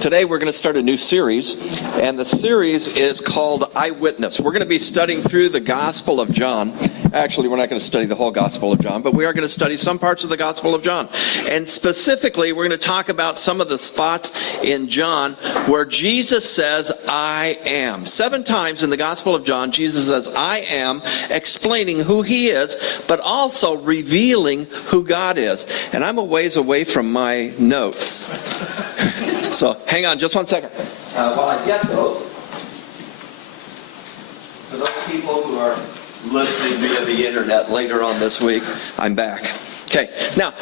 Today we're going to start a new series, and the series is called Eyewitness. We're going to be studying through the Gospel of John. Actually, we're not going to study the whole Gospel of John, but we are going to study some parts of the Gospel of John. And specifically, we're going to talk about some of the spots in John where Jesus says, I am. 7 times in the Gospel of John, Jesus says, I am, explaining who he is, but also revealing who God is. And I'm a ways away from my notes. So hang on just one second. While I get those, for those people who are listening via the internet later on this week, I'm back. Okay, now,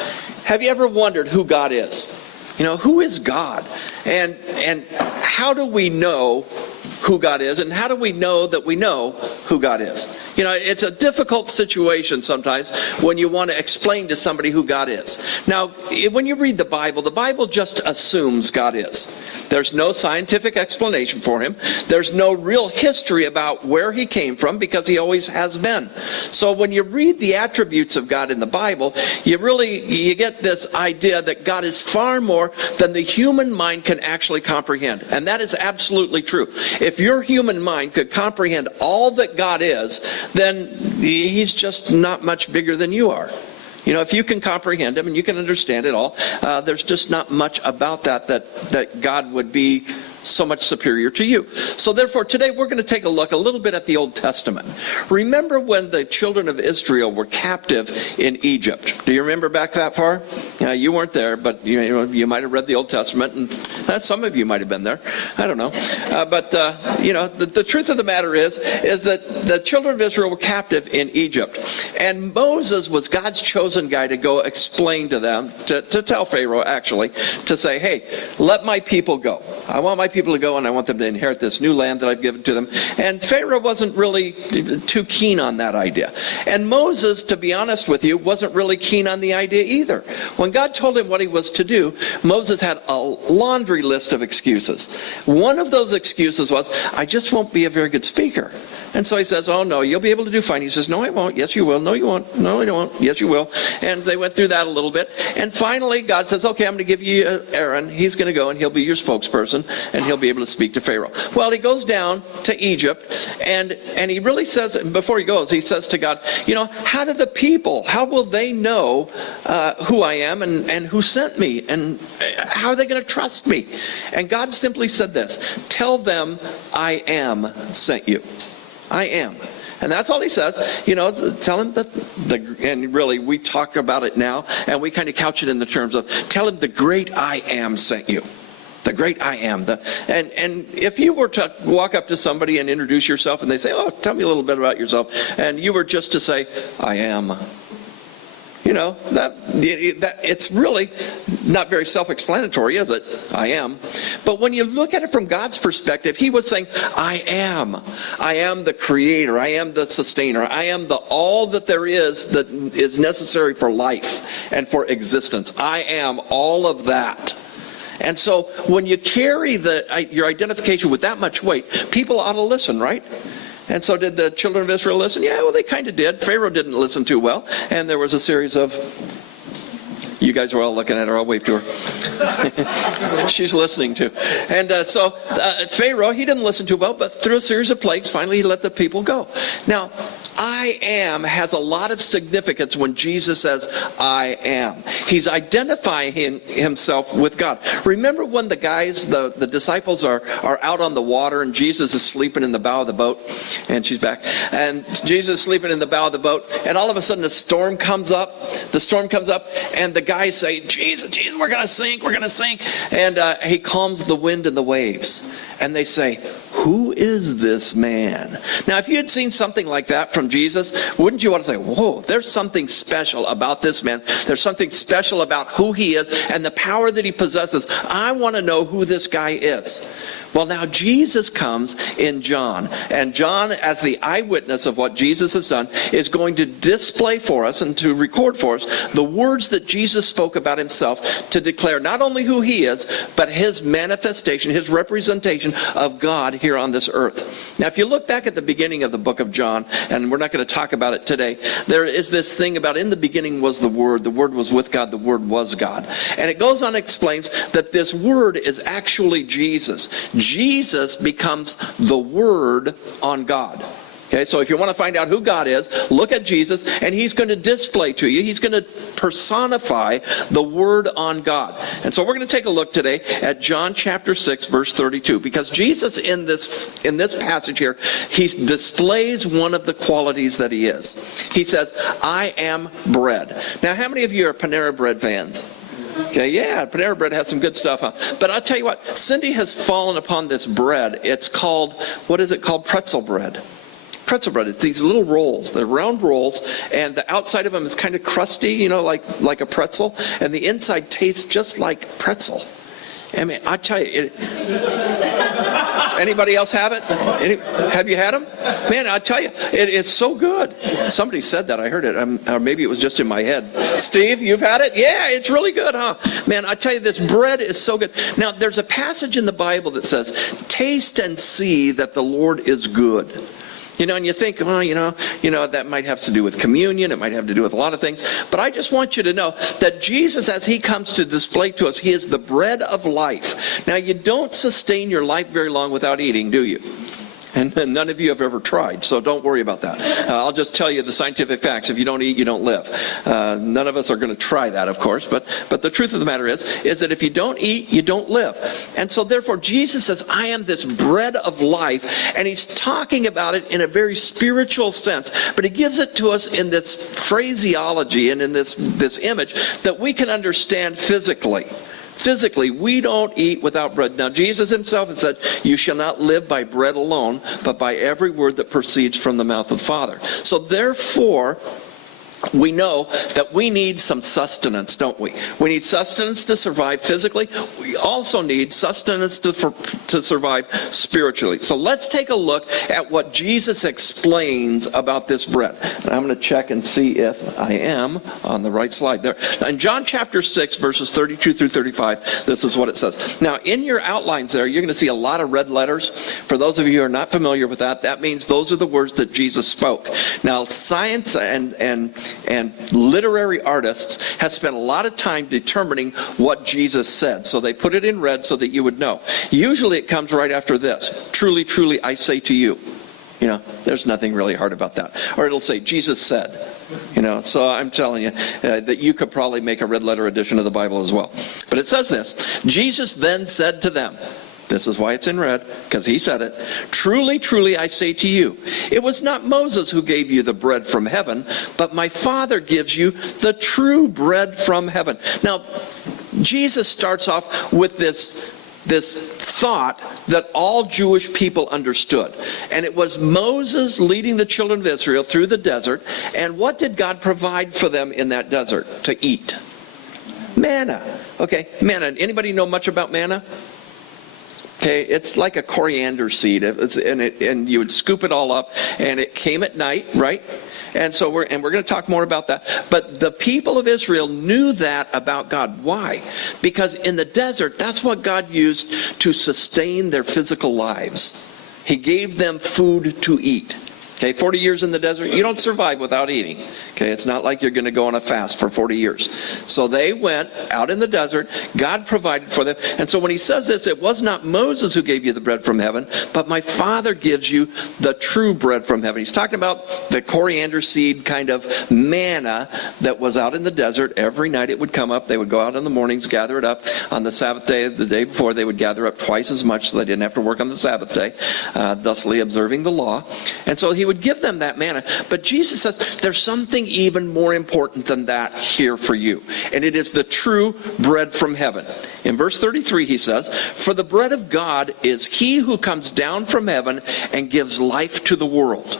have you ever wondered who God is? You know, who is God? And how do we know who God is, and how do we know that we know who God is? You know, it's a difficult situation sometimes when you want to explain to somebody who God is. Now, when you read the Bible just assumes God is. There's no scientific explanation for him. There's no real history about where he came from, because he always has been. So when you read the attributes of God in the Bible, you get this idea that God is far more than the human mind can actually comprehend. And that is absolutely true. If your human mind could comprehend all that God is, then he's just not much bigger than you are. You know, if you can comprehend him and you can understand it all, there's just not much about that God would be so much superior to you. So therefore, today we're going to take a look a little bit at the Old Testament. Remember when the children of Israel were captive in Egypt? Do you remember back that far? You weren't there, but you might have read the Old Testament, and some of you might have been there. I don't know. The truth of the matter is that the children of Israel were captive in Egypt. And Moses was God's chosen guy to go explain to them, to tell Pharaoh, actually, to say, hey, let my people go. I want my people to go, and I want them to inherit this new land that I've given to them. And Pharaoh wasn't really too keen on that idea. And Moses, to be honest with you, wasn't really keen on the idea either. When God told him what he was to do, Moses had a laundry list of excuses. One of those excuses was, I just won't be a very good speaker. And so he says, oh no, you'll be able to do fine. He says, no, I won't. Yes, you will. No, you won't. No, you won't. Yes, you will. And they went through that a little bit. And finally, God says, okay, I'm going to give you Aaron. He's going to go and he'll be your spokesperson, and he'll be able to speak to Pharaoh. Well, he goes down to Egypt, and he really says, before he goes, he says to God, how will they know who I am and who sent me? And how are they going to trust me? And God simply said this, tell them I am sent you. I am. And that's all he says. Tell him and really we talk about it now, and we kind of couch it in the terms of, tell him the great I am sent you. The great I am. And if you were to walk up to somebody and introduce yourself, and they say, oh, tell me a little bit about yourself, and you were just to say, I am. That it's really not very self-explanatory, is it? I am. But when you look at it from God's perspective, he was saying, I am. I am the creator. I am the sustainer. I am the all that there is that is necessary for life and for existence. I am all of that. And so when you carry your identification with that much weight, people ought to listen, right? And so did the children of Israel listen? Yeah, well, they kind of did. Pharaoh didn't listen too well. And there was a series of... You guys were all looking at her. I'll wave to her. She's listening too. And so Pharaoh, he didn't listen too well, but through a series of plagues, finally he let the people go. Now, I am has a lot of significance when Jesus says, I am. He's identifying himself with God. Remember when the disciples are out on the water, and Jesus is sleeping in the bow of the boat, and she's back, and Jesus is sleeping in the bow of the boat, and all of a sudden the storm comes up, and the guys say, Jesus, we're going to sink. And he calms the wind and the waves. And they say, who is this man? Now, if you had seen something like that from Jesus, wouldn't you want to say, whoa, there's something special about this man. There's something special about who he is and the power that he possesses. I want to know who this guy is. Well, now Jesus comes in John. And John, as the eyewitness of what Jesus has done, is going to display for us and to record for us the words that Jesus spoke about himself to declare not only who he is, but his manifestation, his representation of God here on this earth. Now, if you look back at the beginning of the book of John, and we're not going to talk about it today, there is this thing about in the beginning was the Word was with God, the Word was God. And it goes on and explains that this Word is actually Jesus. Jesus becomes the Word on God. Okay, so if you want to find out who God is, look at Jesus, and he's going to display to you, he's going to personify the Word on God. And so we're going to take a look today at John chapter 6, verse 32, because Jesus in this passage here, he displays one of the qualities that he is. He says, I am bread. Now, how many of you are Panera Bread fans? Okay, yeah, Panera Bread has some good stuff, huh? But I'll tell you what, Cindy has fallen upon this bread. It's called, what is it called? Pretzel bread. Pretzel bread. It's these little rolls. They're round rolls, and the outside of them is kind of crusty, you know, like a pretzel, and the inside tastes just like pretzel. I mean, I tell you, anybody else have it? Have you had them? Man, I tell you, it is so good. Somebody said that. I heard it. Or maybe it was just in my head. Steve, you've had it? Yeah, it's really good, huh? Man, I tell you, this bread is so good. Now, there's a passage in the Bible that says, taste and see that the Lord is good. You know, and you think, well, you know, that might have to do with communion. It might have to do with a lot of things. But I just want you to know that Jesus, as he comes to display to us, he is the bread of life. Now, you don't sustain your life very long without eating, do you? And none of you have ever tried, so don't worry about that. I'll just tell you the scientific facts. If you don't eat, you don't live. None of us are going to try that, of course, but the truth of the matter is that if you don't eat, you don't live. And so therefore, Jesus says, I am this bread of life, and he's talking about it in a very spiritual sense, but he gives it to us in this phraseology and in this image that we can understand physically. Physically, we don't eat without bread. Now, Jesus himself has said, you shall not live by bread alone, but by every word that proceeds from the mouth of the Father. So therefore, we know that we need some sustenance, don't we? We need sustenance to survive physically. We also need sustenance to survive spiritually. So let's take a look at what Jesus explains about this bread. And I'm going to check and see if I am on the right slide there. Now, in John chapter 6, verses 32 through 35, this is what it says. Now, in your outlines there, you're going to see a lot of red letters. For those of you who are not familiar with that, that means those are the words that Jesus spoke. Now, science and literary artists have spent a lot of time determining what Jesus said. So they put it in red so that you would know. Usually it comes right after this. Truly, truly, I say to you. You know, there's nothing really hard about that. Or it'll say, Jesus said. You know, so I'm telling you that you could probably make a red letter edition of the Bible as well. But it says this. Jesus then said to them, this is why it's in red, because he said it. Truly, truly, I say to you, it was not Moses who gave you the bread from heaven, but my Father gives you the true bread from heaven. Now, Jesus starts off with this thought that all Jewish people understood. And it was Moses leading the children of Israel through the desert. And what did God provide for them in that desert to eat? Manna. Okay, manna. Anybody know much about manna? Okay, it's like a coriander seed, and you would scoop it all up, and it came at night, right? And so we're going to talk more about that. But the people of Israel knew that about God. Why? Because in the desert, that's what God used to sustain their physical lives. He gave them food to eat. Okay, 40 years in the desert, you don't survive without eating. Okay, it's not like you're going to go on a fast for 40 years. So they went out in the desert. God provided for them. And so when he says this, it was not Moses who gave you the bread from heaven, but my Father gives you the true bread from heaven. He's talking about the coriander seed kind of manna that was out in the desert. Every night it would come up. They would go out in the mornings, gather it up. On the Sabbath day, the day before, they would gather up twice as much so they didn't have to work on the Sabbath day, thusly observing the law. And so he would give them that manna. But Jesus says there's something even more important than that here for you. And it is the true bread from heaven. In verse 33 he says, for the bread of God is he who comes down from heaven and gives life to the world.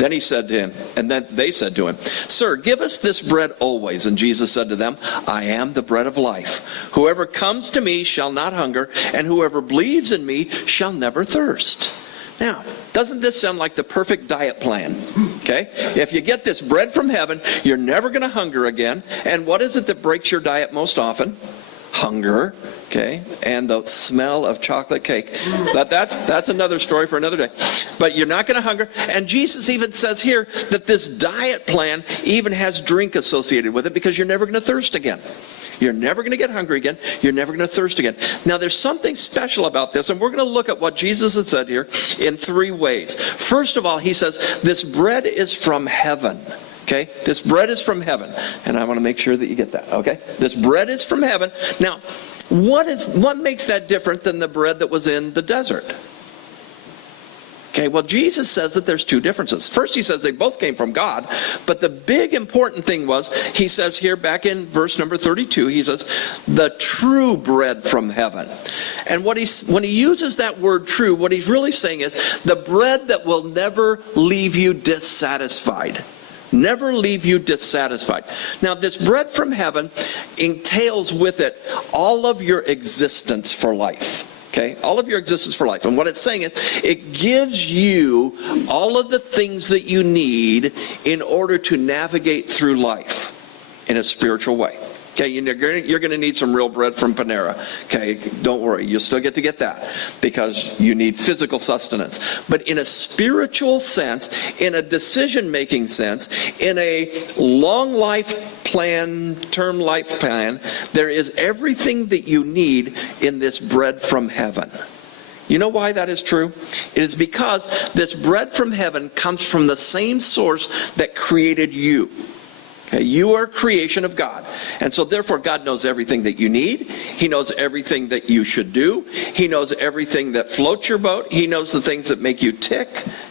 Then he said to him, and then they said to him, "Sir, give us this bread always." And Jesus said to them, "I am the bread of life. Whoever comes to me shall not hunger, and whoever believes in me shall never thirst." Now, doesn't this sound like the perfect diet plan? Okay? If you get this bread from heaven, you're never going to hunger again. And what is it that breaks your diet most often? Hunger. Okay? And the smell of chocolate cake. That's another story for another day. But you're not going to hunger. And Jesus even says here that this diet plan even has drink associated with it, because you're never going to thirst again. You're never going to get hungry again. You're never going to thirst again. Now, there's something special about this, and we're going to look at what Jesus had said here in 3 ways. First of all, he says, this bread is from heaven. Okay? This bread is from heaven. And I want to make sure that you get that. Okay? This bread is from heaven. Now, what makes that different than the bread that was in the desert? Okay, well, Jesus says that there's 2 differences. First, he says they both came from God, but the big important thing was, he says here back in verse number 32, he says, the true bread from heaven. And when he uses that word true, what he's really saying is the bread that will never leave you dissatisfied. Never leave you dissatisfied. Now, this bread from heaven entails with it all of your existence for life. Okay, all of your existence for life. And what it's saying is, it gives you all of the things that you need in order to navigate through life in a spiritual way. Okay, you're going to need some real bread from Panera. Okay, don't worry, you'll still get to get that, because you need physical sustenance. But in a spiritual sense, in a decision-making sense, in a long life plan, term life plan, there is everything that you need in this bread from heaven. You know why that is true? It is because this bread from heaven comes from the same source that created you. Okay, you are a creation of God. And so therefore God knows everything that you need. He knows everything that you should do. He knows everything that floats your boat. He knows the things that make you tick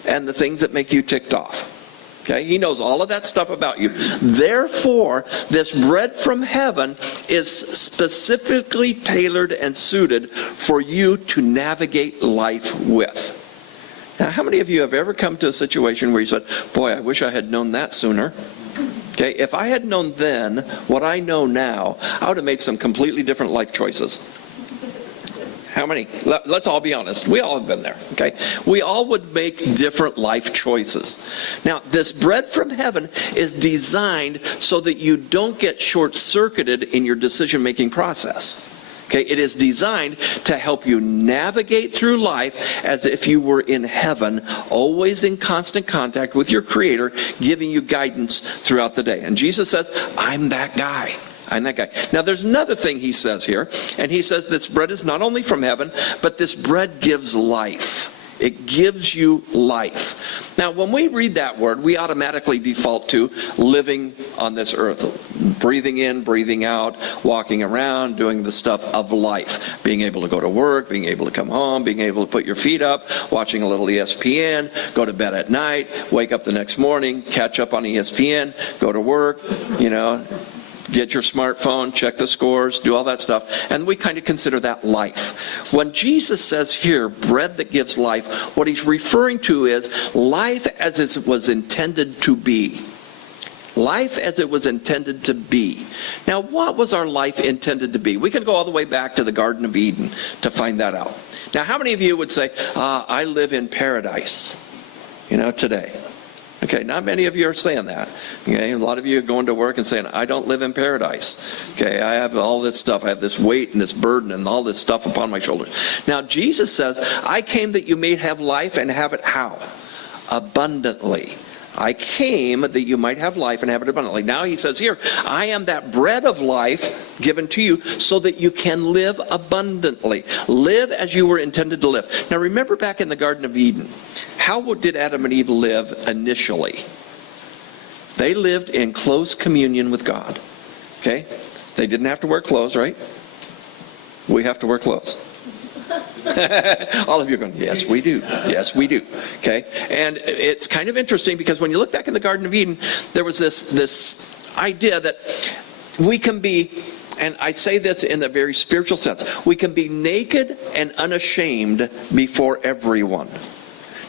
and the things that make you ticked off. Okay, he knows all of that stuff about you. Therefore, this bread from heaven is specifically tailored and suited for you to navigate life with. Now, how many of you have ever come to a situation where you said, "Boy, I wish I had known that sooner"? Okay, if I had known then what I know now, I would have made some completely different life choices. How many? Let's all be honest. We all have been there. Okay, we all would make different life choices. Now, this bread from heaven is designed so that you don't get short-circuited in your decision-making process. Okay, it is designed to help you navigate through life as if you were in heaven, always in constant contact with your Creator, giving you guidance throughout the day. And Jesus says, I'm that guy. I'm that guy. Now, there's another thing he says here, and he says this bread is not only from heaven, but this bread gives life. It gives you life. Now, when we read that word, we automatically default to living on this earth. Breathing in, breathing out, walking around, doing the stuff of life. Being able to go to work, being able to come home, being able to put your feet up, watching a little ESPN, go to bed at night, wake up the next morning, catch up on ESPN, go to work, get your smartphone, check the scores, do all that stuff. And we kind of consider that life. When Jesus says here, bread that gives life, what he's referring to is life as it was intended to be. Life as it was intended to be. Now, what was our life intended to be? We can go all the way back to the Garden of Eden to find that out. Now, how many of you would say, I live in paradise, today? Okay, not many of you are saying that. Okay, a lot of you are going to work and saying, I don't live in paradise. Okay, I have all this stuff. I have this weight and this burden and all this stuff upon my shoulders. Now, Jesus says, I came that you may have life and have it how? Abundantly. I came that you might have life and have it abundantly. Now he says here, I am that bread of life given to you so that you can live abundantly. Live as you were intended to live. Now remember back in the Garden of Eden, how did Adam and Eve live initially? They lived in close communion with God. Okay? They didn't have to wear clothes, right? We have to wear clothes. All of you are going, yes, we do. Yes, we do. Okay? And it's kind of interesting because when you look back in the Garden of Eden, there was this idea that we can be, and I say this in a very spiritual sense, we can be naked and unashamed before everyone.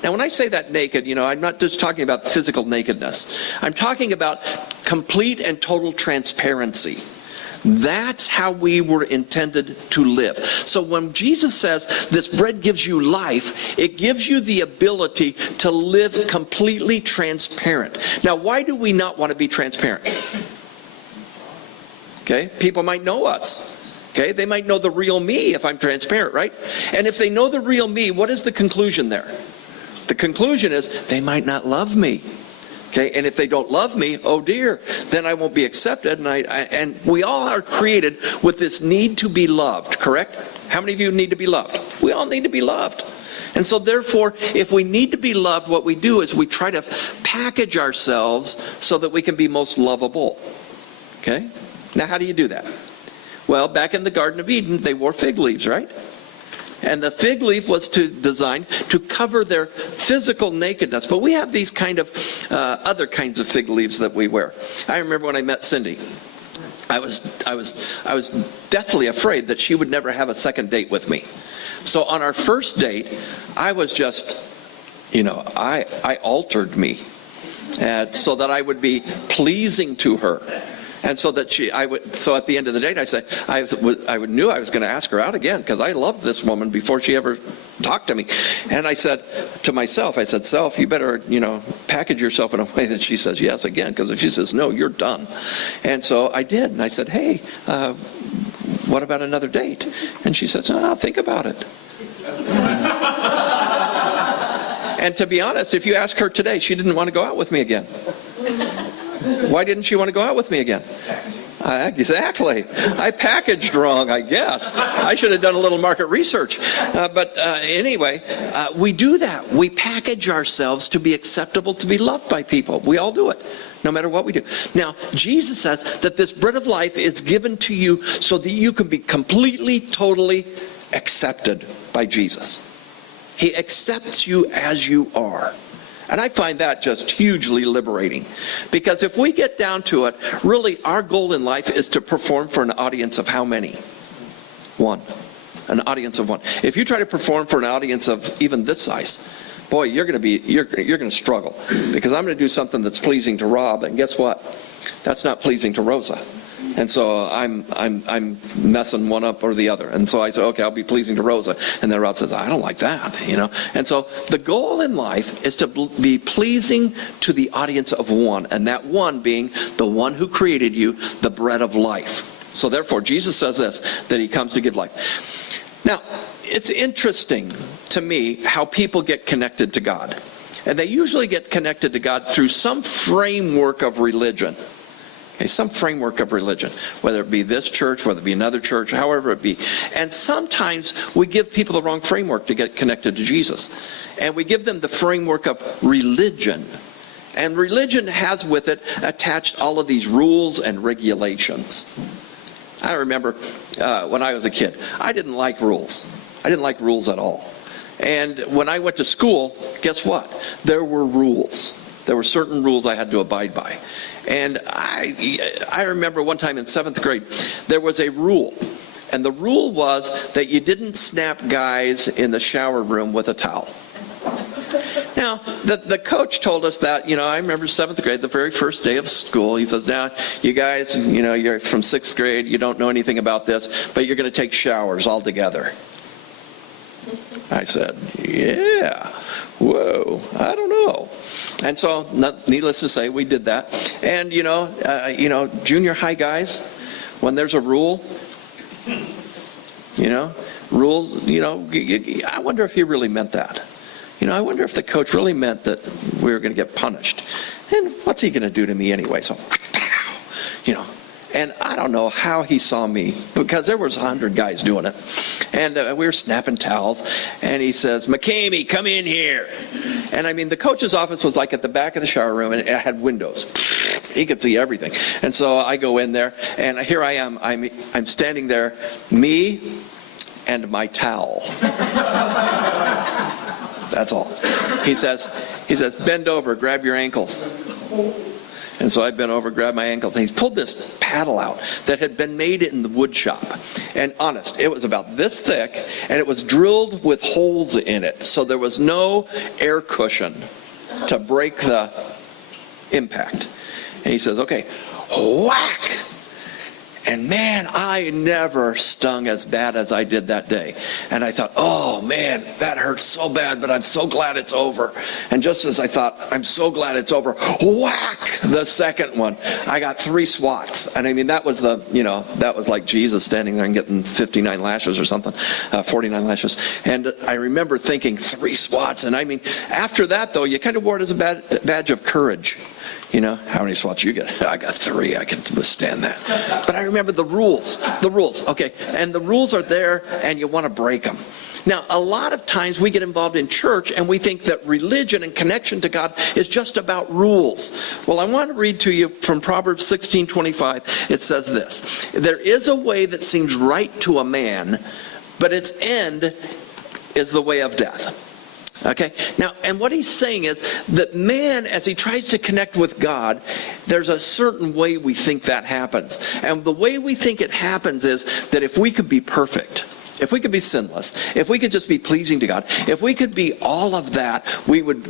Now, when I say that naked, I'm not just talking about physical nakedness. I'm talking about complete and total transparency. That's how we were intended to live. So when Jesus says this bread gives you life, it gives you the ability to live completely transparent. Now, why do we not want to be transparent? Okay, people might know us. Okay, they might know the real me if I'm transparent, right? And if they know the real me, what is the conclusion there? The conclusion is they might not love me. Okay, and if they don't love me, oh dear, then I won't be accepted. And we all are created with this need to be loved, correct? How many of you need to be loved? We all need to be loved. And so therefore, if we need to be loved, what we do is we try to package ourselves so that we can be most lovable. Okay? Now, how do you do that? Well, back in the Garden of Eden, they wore fig leaves, right? And the fig leaf was designed to cover their physical nakedness. But we have these kind of other kinds of fig leaves that we wear. I remember when I met Cindy, I was deathly afraid that she would never have a second date with me. So on our first date, I was just, I altered me, so that I would be pleasing to her. And so that so at the end of the date, I knew I was going to ask her out again because I loved this woman before she ever talked to me. And I said to myself, Self, you better, package yourself in a way that she says yes again, because if she says no, you're done. And so I did. And I said, hey, what about another date? And she said, I'll think about it. And to be honest, if you ask her today, she didn't want to go out with me again. Why didn't she want to go out with me again? Exactly. I packaged wrong, I guess. I should have done a little market research. But anyway, we do that. We package ourselves to be acceptable, to be loved by people. We all do it, no matter what we do. Now, Jesus says that this bread of life is given to you so that you can be completely, totally accepted by Jesus. He accepts you as you are. And I find that just hugely liberating. Because if we get down to it, really our goal in life is to perform for an audience of how many? One. An audience of one. If you try to perform for an audience of even this size, boy, you're going to struggle. Because I'm going to do something that's pleasing to Rob, and guess what? That's not pleasing to Rosa. And so I'm messing one up or the other. And so I say, okay, I'll be pleasing to Rosa. And then Rob says, I don't like that, And so the goal in life is to be pleasing to the audience of one. And that one being the one who created you, the bread of life. So therefore, Jesus says this, that he comes to give life. Now, it's interesting to me how people get connected to God. And they usually get connected to God through some framework of religion. Okay, some framework of religion, whether it be this church, whether it be another church, however it be. And sometimes we give people the wrong framework to get connected to Jesus. And we give them the framework of religion. And religion has with it attached all of these rules and regulations. I remember when I was a kid, I didn't like rules. I didn't like rules at all. And when I went to school, guess what? There were rules. There were certain rules I had to abide by. And I remember one time in 7th grade, there was a rule. And the rule was that you didn't snap guys in the shower room with a towel. Now, the coach told us that, I remember 7th grade, the very first day of school, he says, now, you guys, you're from 6th grade, you don't know anything about this, but you're going to take showers all together. I said, yeah, whoa, I don't know. And so, needless to say, we did that. And, junior high guys, when there's a rule, rules, I wonder if he really meant that. I wonder if the coach really meant that we were going to get punished. And what's he going to do to me anyway? So, and I don't know how he saw me, because there was 100 guys doing it. And we were snapping towels, and he says, McCamey, come in here. And the coach's office was like at the back of the shower room, and it had windows. He could see everything. And so I go in there, and here I am. I'm standing there, me and my towel. That's all. He says, bend over, grab your ankles. And so I bent over, grabbed my ankles, and he pulled this paddle out that had been made in the wood shop. And honest, it was about this thick, and it was drilled with holes in it. So there was no air cushion to break the impact. And he says, okay, whack! And man, I never stung as bad as I did that day. And I thought, oh man, that hurts so bad, but I'm so glad it's over. And just as I thought, I'm so glad it's over, whack, the second one. I got 3 swats. And I mean, that was that was like Jesus standing there and getting 59 lashes or something, 49 lashes. And I remember thinking 3 swats. And I mean, after that though, you kind of wore it as a badge of courage. How many swats you get? I got 3. I can withstand that. But I remember the rules. Okay. And the rules are there, and you want to break them. Now, a lot of times we get involved in church, and we think that religion and connection to God is just about rules. Well, I want to read to you from Proverbs 16:25. It says this: there is a way that seems right to a man, but its end is the way of death. Okay, now, and what he's saying is that man, as he tries to connect with God, there's a certain way we think that happens. And the way we think it happens is that if we could be perfect, if we could be sinless, if we could just be pleasing to God, if we could be all of that,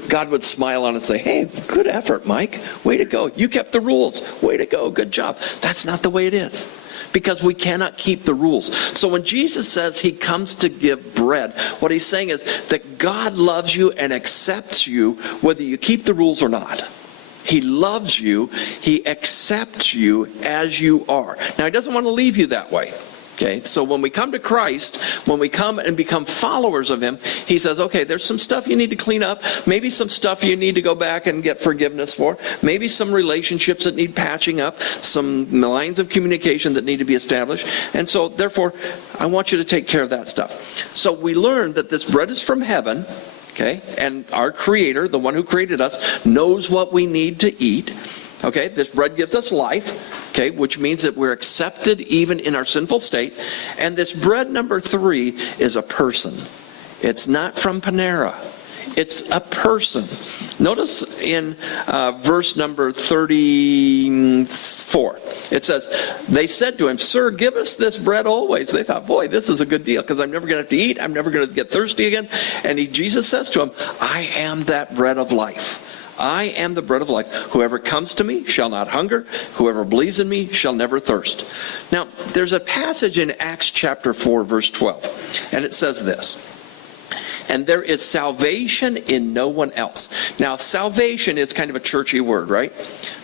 God would smile on us and say, hey, good effort, Mike. Way to go. You kept the rules. Way to go. Good job. That's not the way it is. Because we cannot keep the rules. So when Jesus says he comes to give bread, what he's saying is that God loves you and accepts you whether you keep the rules or not. He loves you. He accepts you as you are. Now, he doesn't want to leave you that way. Okay, so when we come to Christ, when we come and become followers of him, he says, okay, there's some stuff you need to clean up. Maybe some stuff you need to go back and get forgiveness for. Maybe some relationships that need patching up. Some lines of communication that need to be established. And so, therefore, I want you to take care of that stuff. So we learn that this bread is from heaven. Okay, and our Creator, the one who created us, knows what we need to eat. Okay, this bread gives us life, okay, which means that we're accepted even in our sinful state. And this bread number 3 is a person. It's not from Panera. It's a person. Notice in verse number 34, it says, they said to him, sir, give us this bread always. They thought, boy, this is a good deal because I'm never going to have to eat. I'm never going to get thirsty again. And Jesus says to him, I am that bread of life. I am the bread of life. Whoever comes to me shall not hunger. Whoever believes in me shall never thirst. Now, there's a passage in Acts chapter 4, verse 12. And it says this: and there is salvation in no one else. Now, salvation is kind of a churchy word, right?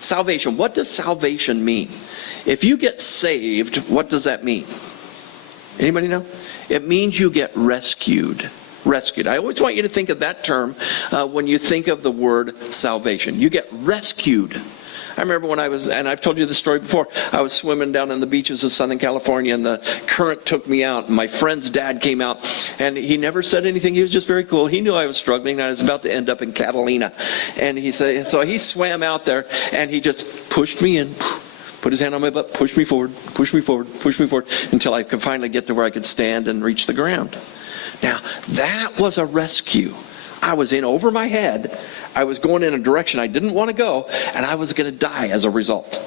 Salvation. What does salvation mean? If you get saved, what does that mean? Anybody know? It means you get rescued. Rescued. I always want you to think of that term when you think of the word salvation. You get rescued. I remember when I was, and I've told you this story before, I was swimming down on the beaches of Southern California, and the current took me out, and my friend's dad came out, and he never said anything. He was just very cool. He knew I was struggling, and I was about to end up in Catalina. And he said, so he swam out there, and he just pushed me in, put his hand on my butt, pushed me forward, pushed me forward, pushed me forward, until I could finally get to where I could stand and reach the ground. Now, that was a rescue. I was in over my head. I was going in a direction I didn't want to go, and I was going to die as a result.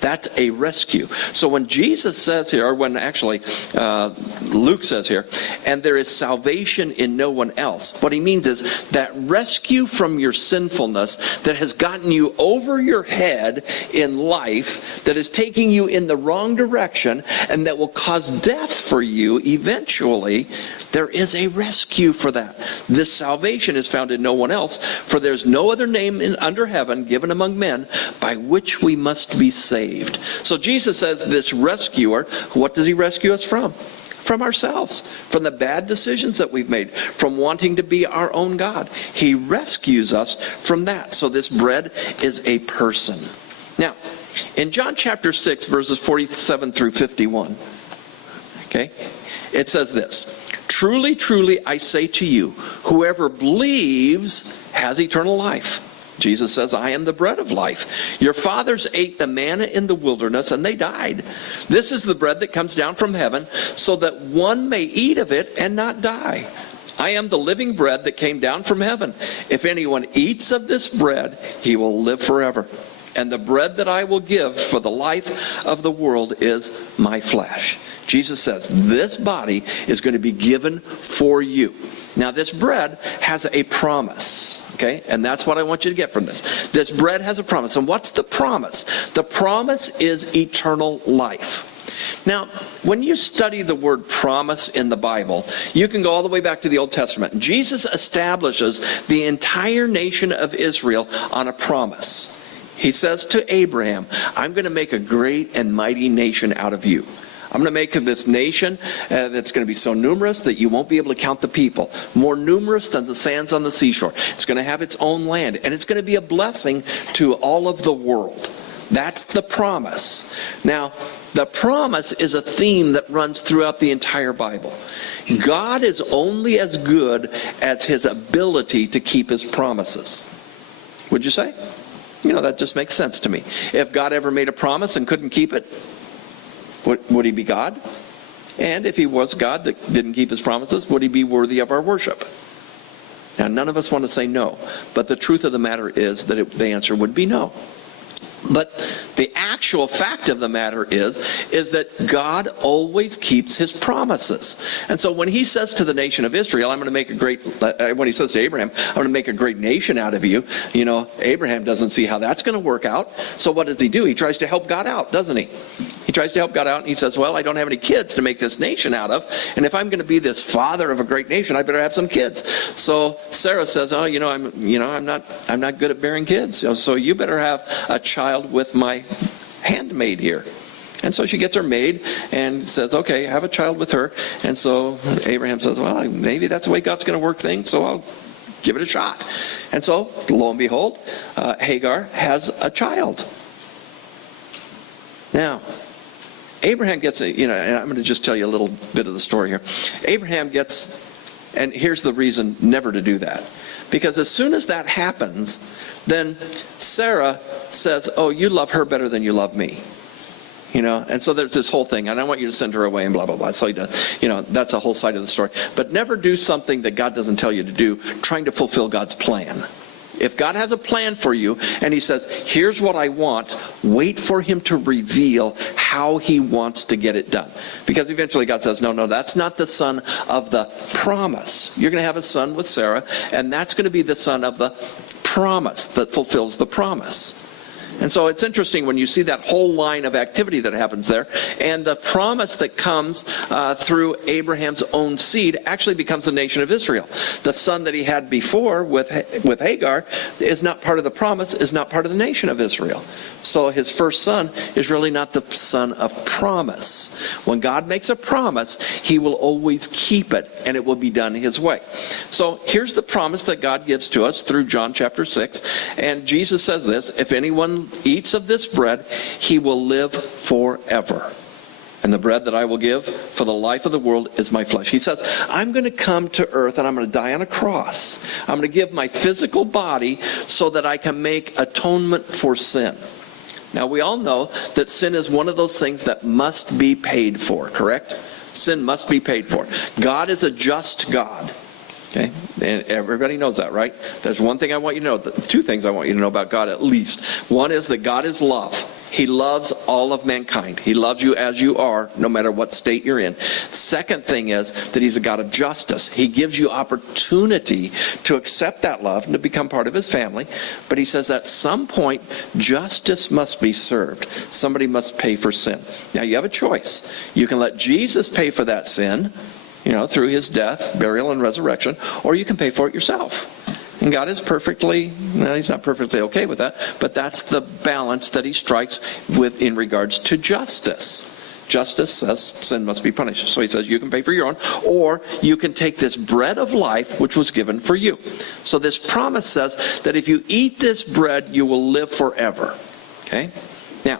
That's a rescue. So when Jesus says here, or when actually Luke says here, and there is salvation in no one else, what he means is that rescue from your sinfulness that has gotten you over your head in life, that is taking you in the wrong direction, and that will cause death for you eventually. There is a rescue for that. This salvation is found in no one else, for there's no other name under heaven given among men by which we must be saved. So Jesus says this rescuer, what does he rescue us from? From ourselves, from the bad decisions that we've made, from wanting to be our own God. He rescues us from that. So this bread is a person. Now, in John chapter 6, verses 47 through 51, okay, it says this: truly, truly, I say to you, whoever believes has eternal life. Jesus says, I am the bread of life. Your fathers ate the manna in the wilderness, and they died. This is the bread that comes down from heaven, so that one may eat of it and not die. I am the living bread that came down from heaven. If anyone eats of this bread, he will live forever. And the bread that I will give for the life of the world is my flesh. Jesus says, this body is going to be given for you. Now, this bread has a promise. Okay, and that's what I want you to get from this. This bread has a promise. And what's the promise? The promise is eternal life. Now, when you study the word promise in the Bible, you can go all the way back to the Old Testament. Jesus establishes the entire nation of Israel on a promise. He says to Abraham, I'm going to make a great and mighty nation out of you. I'm going to make this nation that's going to be so numerous that you won't be able to count the people. More numerous than the sands on the seashore. It's going to have its own land. And it's going to be a blessing to all of the world. That's the promise. Now, the promise is a theme that runs throughout the entire Bible. God is only as good as his ability to keep his promises. Would you say? That just makes sense to me. If God ever made a promise and couldn't keep it, would he be God? And if he was God that didn't keep his promises, would he be worthy of our worship? Now, none of us want to say no, but the truth of the matter is that the answer would be no. But the actual fact of the matter is that God always keeps his promises. And so when he says to the nation of Israel, when he says to Abraham, I'm going to make a great nation out of you, Abraham doesn't see how that's going to work out. So what does he do? He tries to help God out, doesn't he? He tries to help God out, and he says, well, I don't have any kids to make this nation out of, and if I'm going to be this father of a great nation, I better have some kids. So Sarah says, I'm not good at bearing kids, so you better have a child with my handmaid here. And so she gets her maid and says, okay, have a child with her. And so Abraham says, well, maybe that's the way God's going to work things, so I'll give it a shot. And so, lo and behold, Hagar has a child. Now, Abraham gets and I'm going to just tell you a little bit of the story here. Abraham gets, and here's the reason never to do that. Because as soon as that happens, then Sarah says, oh, you love her better than you love me. And so there's this whole thing, and I want you to send her away and blah, blah, blah. So, that's a whole side of the story. But never do something that God doesn't tell you to do, trying to fulfill God's plan. If God has a plan for you, and he says, here's what I want, wait for him to reveal how he wants to get it done. Because eventually God says, no, that's not the son of the promise. You're going to have a son with Sarah, and that's going to be the son of the promise that fulfills the promise. And so it's interesting when you see that whole line of activity that happens there, and the promise that comes through Abraham's own seed actually becomes the nation of Israel. The son that he had before with Hagar is not part of the promise, is not part of the nation of Israel. So his first son is really not the son of promise. When God makes a promise, he will always keep it, and it will be done his way. So here's the promise that God gives to us through John chapter 6. And Jesus says this, if anyone eats of this bread, he will live forever. And the bread that I will give for the life of the world is my flesh. He says, I'm going to come to earth and I'm going to die on a cross. I'm going to give my physical body so that I can make atonement for sin. Now, we all know that sin is one of those things that must be paid for, correct? Sin must be paid for. God is a just God. Okay? And everybody knows that, right? There's one thing I want you to know, two things I want you to know about God at least. One is that God is love. He loves all of mankind. He loves you as you are, no matter what state you're in. Second thing is that he's a God of justice. He gives you opportunity to accept that love and to become part of his family. But he says at some point, justice must be served. Somebody must pay for sin. Now you have a choice. You can let Jesus pay for that sin, through his death, burial, and resurrection, or you can pay for it yourself. And God is he's not perfectly okay with that, but that's the balance that he strikes with in regards to justice. Justice says sin must be punished. So he says you can pay for your own, or you can take this bread of life which was given for you. So this promise says that if you eat this bread, you will live forever. Okay? Now,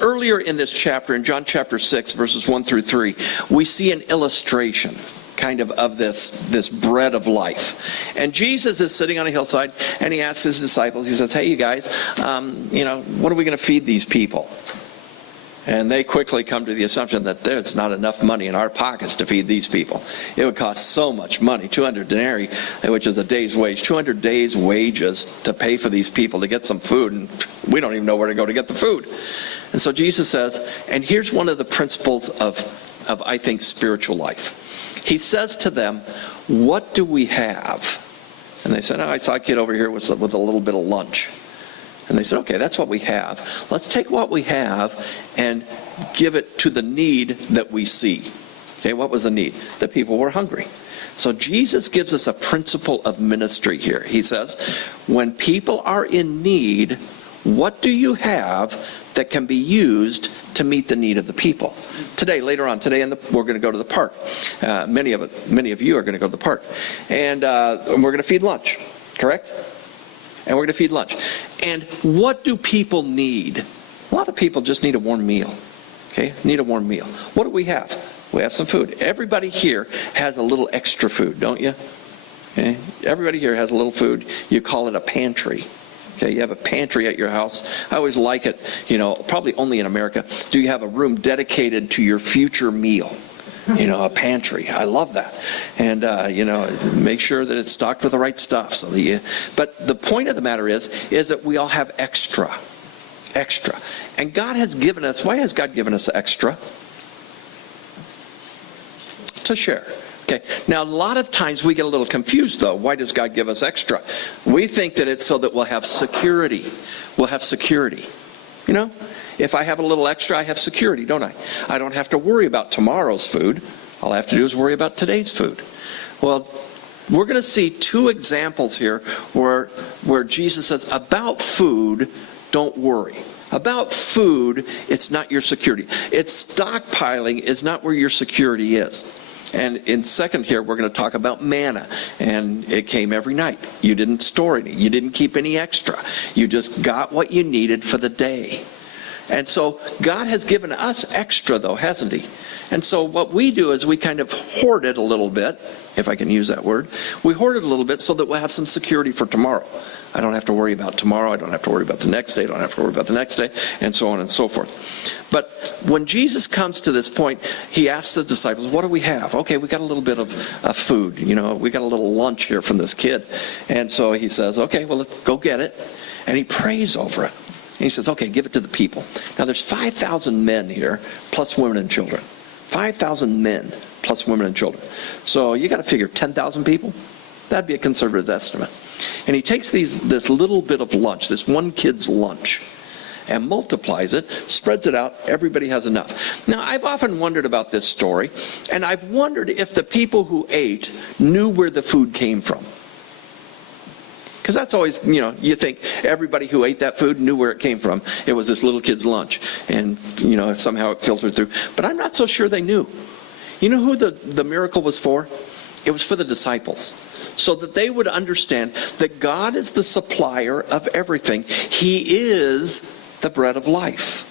earlier in this chapter, in John chapter 6, verses 1 through 3, we see an illustration kind of this bread of life. And Jesus is sitting on a hillside, and he asks his disciples, he says, hey, you guys, what are we going to feed these people? And they quickly come to the assumption that there's not enough money in our pockets to feed these people. It would cost so much money, 200 denarii, which is a day's wage, 200 days' wages to pay for these people to get some food, and we don't even know where to go to get the food. And so Jesus says, and here's one of the principles of I think, spiritual life. He says to them, what do we have? And they said, I saw a kid over here with a little bit of lunch. And they said, okay, that's what we have. Let's take what we have and give it to the need that we see. Okay, what was the need? The people were hungry. So Jesus gives us a principle of ministry here. He says, when people are in need, what do you have that can be used to meet the need of the people? Later on today, we're going to go to the park. Many of you are going to go to the park. And we're going to feed lunch, correct? And we're going to feed lunch. And what do people need? A lot of people just need a warm meal. Okay, need a warm meal. What do we have? We have some food. Everybody here has a little extra food, don't you? Okay, everybody here has a little food. You call it a pantry. Okay, you have a pantry at your house. I always like it, probably only in America. Do you have a room dedicated to your future meal? A pantry. I love that. And, make sure that it's stocked with the right stuff. But the point of the matter is that we all have extra. And God has given us, why has God given us extra? To share. Okay. Now, a lot of times we get a little confused, though. Why does God give us extra? We think that it's so that we'll have security. We'll have security. If I have a little extra, I have security, don't I? I don't have to worry about tomorrow's food. All I have to do is worry about today's food. Well, we're going to see two examples here where Jesus says, about food, don't worry. About food, it's not your security. It's stockpiling is not where your security is. And in second here, we're going to talk about manna. And it came every night. You didn't store any. You didn't keep any extra. You just got what you needed for the day. And so God has given us extra, though, hasn't he? And so what we do is we kind of hoard it a little bit, if I can use that word. We hoard it a little bit so that we'll have some security for tomorrow. I don't have to worry about tomorrow. I don't have to worry about the next day. I don't have to worry about the next day, and so on and so forth. But when Jesus comes to this point, he asks the disciples, what do we have? Okay, we got a little bit of food. We got a little lunch here from this kid. And so he says, okay, well, let's go get it. And he prays over it. And he says, okay, give it to the people. Now, there's 5,000 men here, plus women and children. 5,000 men, plus women and children. So you got to figure 10,000 people. That'd be a conservative estimate. And he takes this little bit of lunch, this one kid's lunch, and multiplies it, spreads it out, everybody has enough. Now, I've often wondered about this story, and I've wondered if the people who ate knew where the food came from. Because that's always, you think everybody who ate that food knew where it came from. It was this little kid's lunch. And, somehow it filtered through. But I'm not so sure they knew. You know who the miracle was for? It was for the disciples. So that they would understand that God is the supplier of everything. He is the bread of life.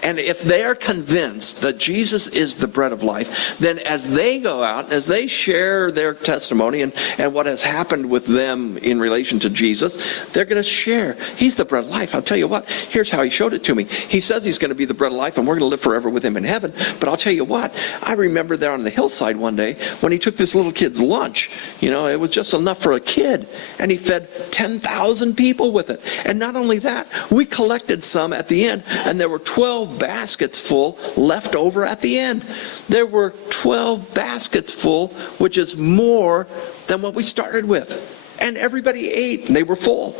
And if they are convinced that Jesus is the bread of life, then as they go out, as they share their testimony and what has happened with them in relation to Jesus, they're going to share. He's the bread of life. I'll tell you what, here's how he showed it to me. He says he's going to be the bread of life and we're going to live forever with him in heaven. But I'll tell you what, I remember there on the hillside one day when he took this little kid's lunch. It was just enough for a kid. And he fed 10,000 people with it. And not only that, we collected some at the end and there were 12 baskets full left over at the end. There were 12 baskets full, which is more than what we started with. And everybody ate and they were full.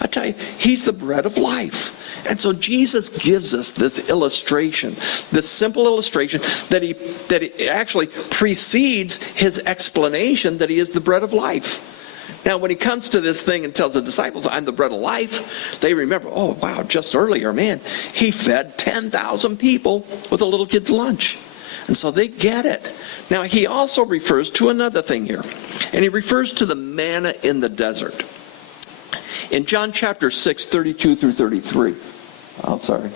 I tell you, he's the bread of life. And so Jesus gives us this illustration, this simple illustration that he actually precedes his explanation that he is the bread of life. Now, when he comes to this thing and tells the disciples, I'm the bread of life, they remember, oh, wow, just earlier, man, he fed 10,000 people with a little kid's lunch. And so they get it. Now, he also refers to another thing here, and he refers to the manna in the desert. In John chapter 6, 32 through 33, oh, sorry,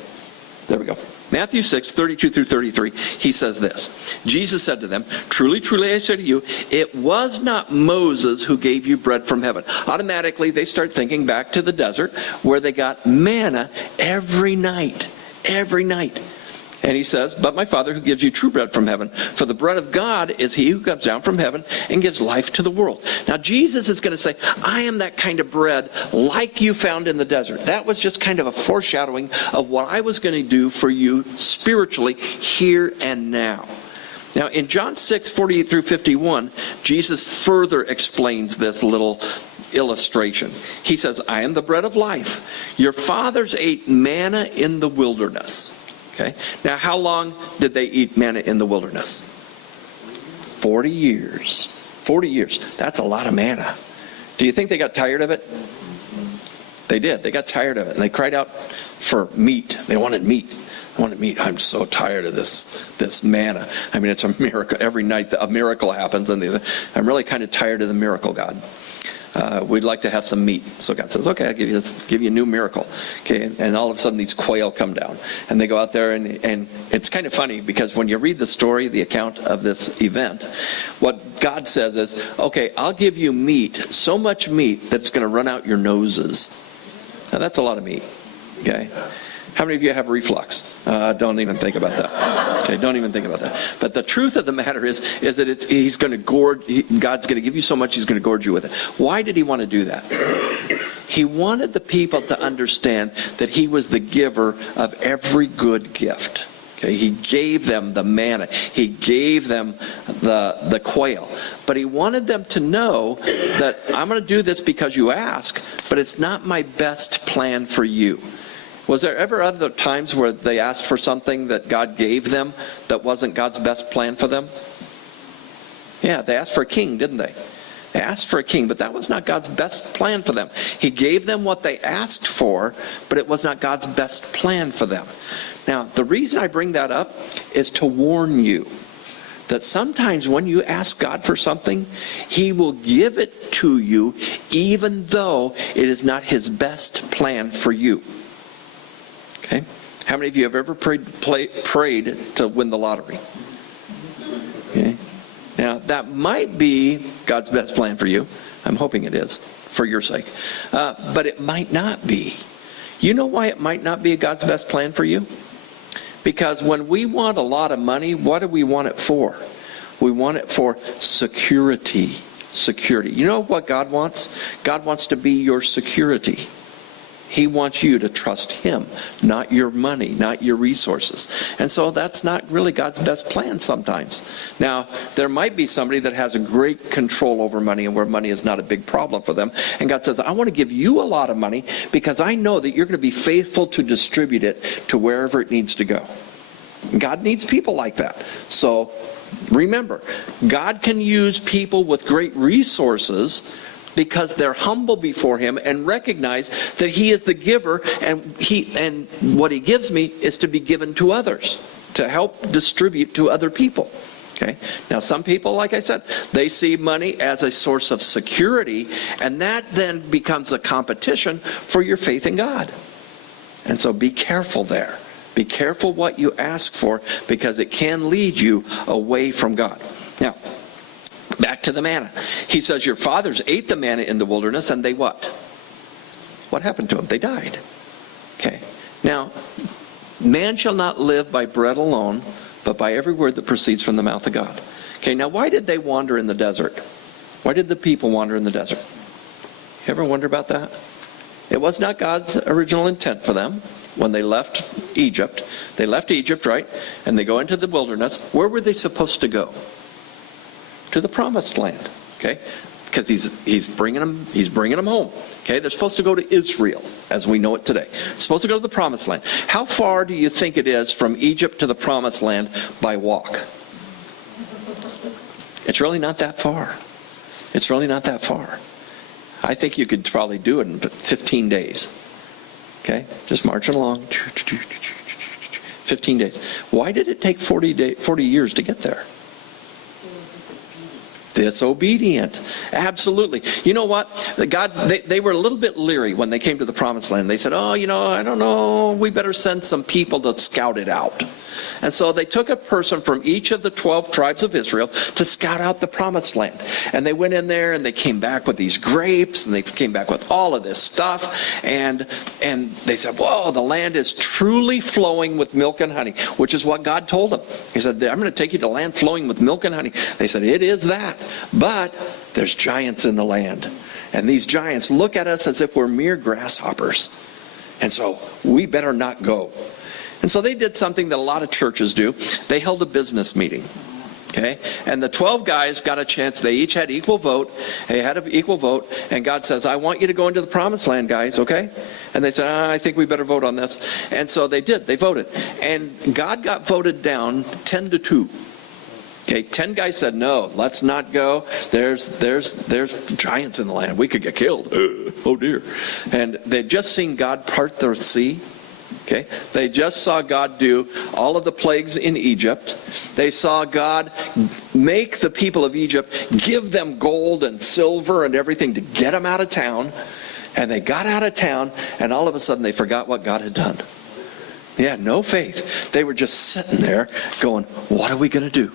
there we go. Matthew 6, 32 through 33, he says this. Jesus said to them, truly, truly, I say to you, it was not Moses who gave you bread from heaven. Automatically, they start thinking back to the desert where they got manna every night. Every night. And he says, but my Father who gives you true bread from heaven, for the bread of God is he who comes down from heaven and gives life to the world. Now Jesus is going to say, I am that kind of bread like you found in the desert. That was just kind of a foreshadowing of what I was going to do for you spiritually here and now. Now in John 6:48 through 51, Jesus further explains this little illustration. He says, I am the bread of life. Your fathers ate manna in the wilderness. Okay. Now, how long did they eat manna in the wilderness? 40 years. 40 years. That's a lot of manna. Do you think they got tired of it? They did. They got tired of it. And they cried out for meat. They wanted meat. I wanted meat. I'm so tired of this manna. I mean, it's a miracle. Every night a miracle happens. And I'm really kind of tired of the miracle, God. We'd like to have some meat. So God says, okay, I'll give you a new miracle. Okay, and all of a sudden these quail come down. And they go out there, and it's kind of funny because when you read the story, the account of this event, what God says is, okay, I'll give you meat, so much meat that's going to run out your noses. Now that's a lot of meat. Okay. How many of you have reflux? Don't even think about that. Okay, don't even think about that. But the truth of the matter is that he's going to gorge. God's going to give you so much, he's going to gorge you with it. Why did he want to do that? He wanted the people to understand that he was the giver of every good gift. Okay, he gave them the manna. He gave them the quail. But he wanted them to know that I'm going to do this because you ask, but it's not my best plan for you. Was there ever other times where they asked for something that God gave them that wasn't God's best plan for them? Yeah, they asked for a king, didn't they? They asked for a king, but that was not God's best plan for them. He gave them what they asked for, but it was not God's best plan for them. Now, the reason I bring that up is to warn you that sometimes when you ask God for something, he will give it to you even though it is not his best plan for you. Okay? How many of you have ever prayed to win the lottery? Okay? Now, that might be God's best plan for you. I'm hoping it is, for your sake. But it might not be. You know why it might not be God's best plan for you? Because when we want a lot of money, what do we want it for? We want it for security. Security. You know what God wants? God wants to be your security. He wants you to trust him, not your money, not your resources. And so that's not really God's best plan sometimes. Now, there might be somebody that has a great control over money and where money is not a big problem for them. And God says, I want to give you a lot of money because I know that you're going to be faithful to distribute it to wherever it needs to go. God needs people like that. So remember, God can use people with great resources because they're humble before him and recognize that he is the giver, and what he gives me is to be given to others, to help distribute to other people. Okay? Now some people, like I said, they see money as a source of security, and that then becomes a competition for your faith in God. And so be careful there. Be careful what you ask for, because it can lead you away from God. Now, back to the manna. He says, your fathers ate the manna in the wilderness, and they what? What happened to them? They died. Okay. Now, man shall not live by bread alone, but by every word that proceeds from the mouth of God. Okay, now why did they wander in the desert? Why did the people wander in the desert? You ever wonder about that? It was not God's original intent for them when they left Egypt. They left Egypt, right? And they go into the wilderness. Where were they supposed to go? To the promised land, okay? Because he's bringing them home. Okay, they're supposed to go to Israel, as we know it today. They're supposed to go to the promised land. How far do you think it is from Egypt to the promised land by walk? It's really not that far. It's really not that far. I think you could probably do it in 15 days. Okay, just marching along. 15 days. Why did it take 40 years to get there? Disobedient. Absolutely. You know what? They were a little bit leery when they came to the promised land. They said, I don't know, we better send some people to scout it out. And so they took a person from each of the 12 tribes of Israel to scout out the promised land. And they went in there and they came back with these grapes and they came back with all of this stuff. And they said, whoa, the land is truly flowing with milk and honey, which is what God told them. He said, I'm going to take you to land flowing with milk and honey. They said, it is that. But there's giants in the land. And these giants look at us as if we're mere grasshoppers. And so we better not go. And so they did something that a lot of churches do. They held a business meeting. Okay? And the 12 guys got a chance. They each had equal vote. They had an equal vote. And God says, I want you to go into the promised land, guys, okay? And they said, I think we better vote on this. And so they did. They voted. And God got voted down 10-2. Okay, 10 guys said, no, let's not go. There's giants in the land. We could get killed. Oh, dear. And they'd just seen God part the sea. Okay, they just saw God do all of the plagues in Egypt. They saw God make the people of Egypt, give them gold and silver and everything to get them out of town. And they got out of town, and all of a sudden they forgot what God had done. Yeah, no faith. They were just sitting there going, what are we going to do?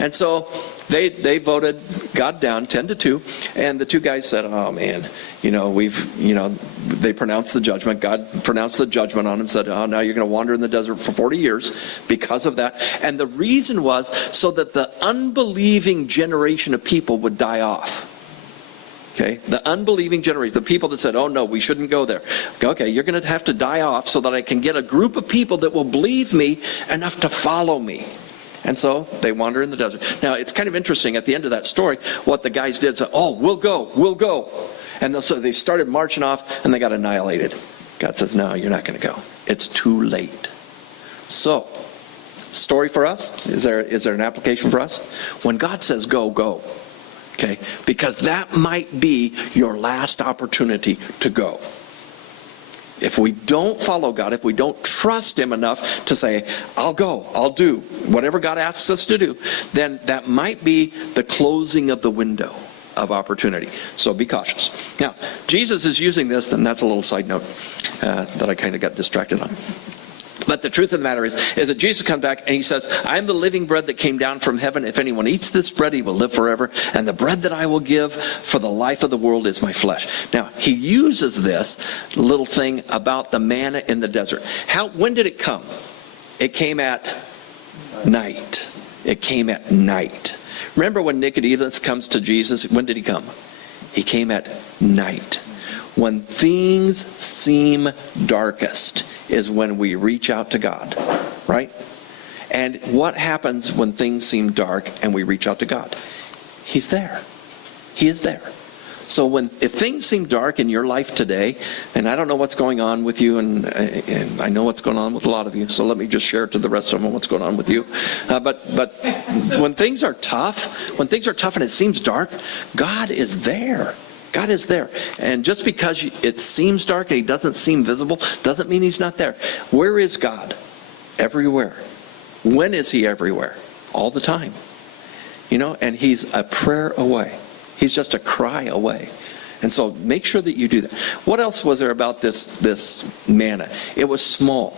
And so they voted God down 10-2, and the two guys said, oh man, they pronounced the judgment. God pronounced the judgment on them and said, oh, now you're going to wander in the desert for 40 years because of that. And the reason was so that the unbelieving generation of people would die off. Okay, the unbelieving generation, the people that said, oh no, we shouldn't go there. Okay, you're going to have to die off so that I can get a group of people that will believe me enough to follow me. And so they wander in the desert. Now, it's kind of interesting at the end of that story, what the guys did. Said, oh, we'll go. And so they started marching off, and they got annihilated. God says, no, you're not going to go. It's too late. So, story for us? Is there an application for us? When God says go, go. Okay? Because that might be your last opportunity to go. If we don't follow God, if we don't trust Him enough to say, I'll go, I'll do whatever God asks us to do, then that might be the closing of the window of opportunity. So be cautious. Now, Jesus is using this, and that's a little side note that I kind of got distracted on. But the truth of the matter is that Jesus comes back and He says, I am the living bread that came down from heaven. If anyone eats this bread, he will live forever. And the bread that I will give for the life of the world is my flesh. Now, He uses this little thing about the manna in the desert. When did it come? It came at night. It came at night. Remember when Nicodemus comes to Jesus? When did he come? He came at night. When things seem darkest is when we reach out to God, right? And what happens when things seem dark and we reach out to God? He's there. He is there. So if things seem dark in your life today, and I don't know what's going on with you, and I know what's going on with a lot of you, so let me just share to the rest of them what's going on with you. But when things are tough, and it seems dark, God is there. God is there. And just because it seems dark and He doesn't seem visible, doesn't mean He's not there. Where is God? Everywhere. When is He everywhere? All the time. And He's a prayer away. He's just a cry away. And so make sure that you do that. What else was there about this manna? It was small.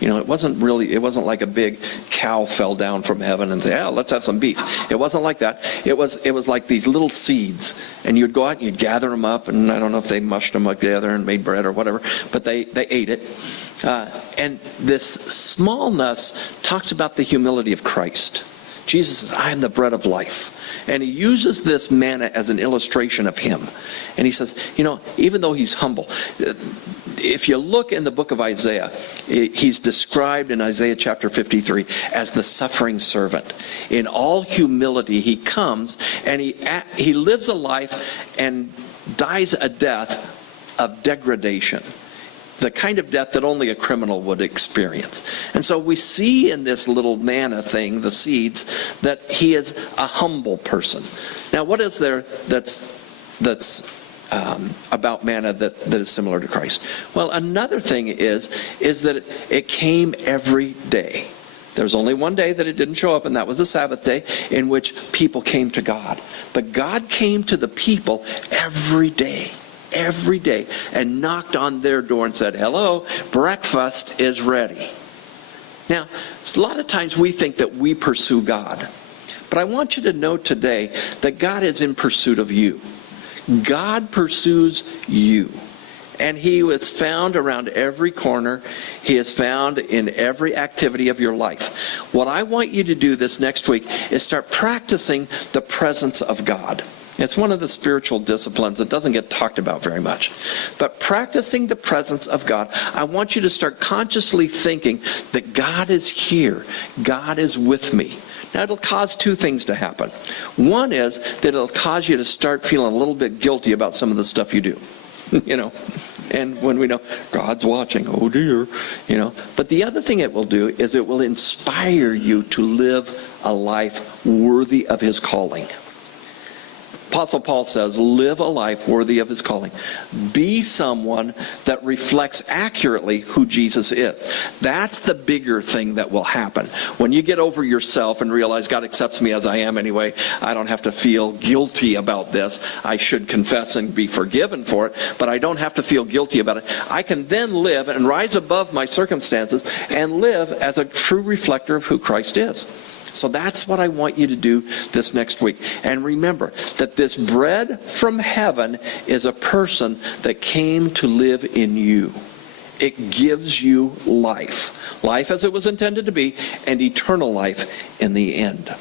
It wasn't like a big cow fell down from heaven and say, let's have some beef. It wasn't like that. It was like these little seeds. And you'd go out and you'd gather them up, and I don't know if they mushed them up together and made bread or whatever, but they ate it. And this smallness talks about the humility of Christ. Jesus says, I am the bread of life. And He uses this manna as an illustration of Him. And He says, even though He's humble, if you look in the book of Isaiah, He's described in Isaiah chapter 53 as the suffering servant. In all humility, He comes and He lives a life and dies a death of degradation. The kind of death that only a criminal would experience. And so we see in this little manna thing, the seeds, that He is a humble person. Now, what is there that's about manna that is similar to Christ? Well, another thing is that it came every day. There's only one day that it didn't show up, and that was the Sabbath day, in which people came to God. But God came to the people every day, and knocked on their door and said, hello, breakfast is ready. Now, a lot of times we think that we pursue God. But I want you to know today that God is in pursuit of you. God pursues you. And he is found around every corner. He is found in every activity of your life. What I want you to do this next week is start practicing the presence of God. It's one of the spiritual disciplines that doesn't get talked about very much. But practicing the presence of God, I want you to start consciously thinking that God is here. God is with me. Now, it'll cause two things to happen. One is that it'll cause you to start feeling a little bit guilty about some of the stuff you do. And when we know God's watching, oh dear, But the other thing it will do is it will inspire you to live a life worthy of his calling. Apostle Paul says, live a life worthy of his calling. Be someone that reflects accurately who Jesus is. That's the bigger thing that will happen. When you get over yourself and realize God accepts me as I am anyway, I don't have to feel guilty about this. I should confess and be forgiven for it, but I don't have to feel guilty about it. I can then live and rise above my circumstances and live as a true reflector of who Christ is. So that's what I want you to do this next week. And remember that this bread from heaven is a person that came to live in you. It gives you life. Life as it was intended to be, and eternal life in the end.